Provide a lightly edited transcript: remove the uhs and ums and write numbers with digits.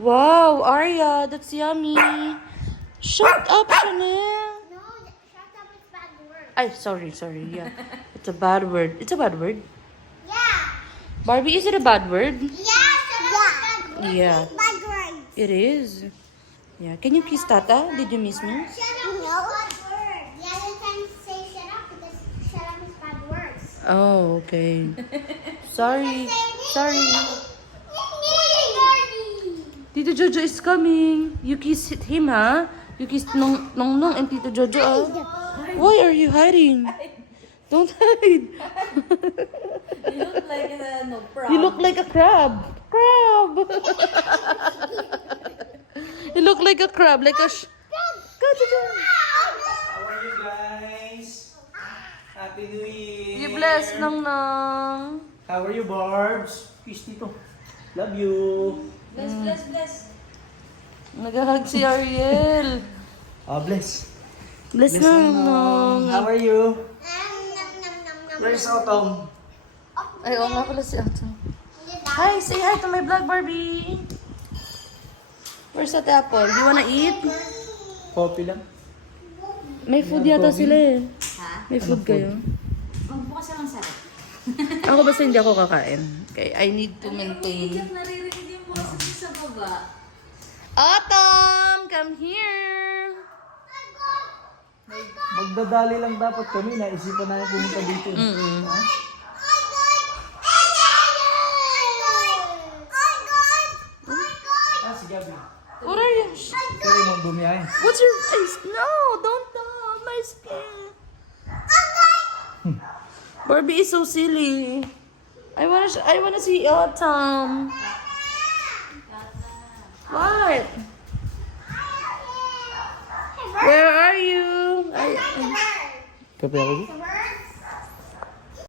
Wow, Arya, that's yummy. Shut up, Chanel. No, shut up is bad word. Ay, sorry, yeah. It's a bad word. It's a bad word. Yeah. Barbie, is it a bad word? Yeah, shut up is bad word. Yeah, Bad words. it is. Yeah, can you kiss Tata? Did you miss me? Shut up is bad word. Yeah, you can say shut up because shut up is bad words. Oh, okay. Sorry. Sorry. Tito Jojo is coming. You kiss him, ha? You kissed Nong Nong and Tito Jojo, ah. Why are you hiding? Don't hide. You look like a You look like a crab. Crab. You look like a crab, like a Go, Jojo. How are you guys? Happy New Year! You bless Nong Nong. How are you, Barbs? Kiss dito. Love you. Bless. Nagahag si Ariel. Bless. Bless Bless Nong Nong. Nong. How are you? Nom, nom, nom, nom. Where's Autumn? Ay, oo nga pala si Ato. Hi, say hi to my vlog, Barbie. Where's that apple? Do you wanna eat? Coffee lang. May food yata sila eh. Ha? May food kayo. Magbukas ka lang sarap. Ako basta hindi ako kakain. Okay, I need to maintain. Iyak, naririnig yung boses sa baba. Autumn, come here. Magdadali lang dapat kami. Naisipan namin pumunta dito. Mm-mm. Si Gabi. What are you? Kaya mo bumiyahin. What's your face? No, don't touch my skin. Barbie is so silly. I wanna see Autumn. What? Where are you? Kape ako dito?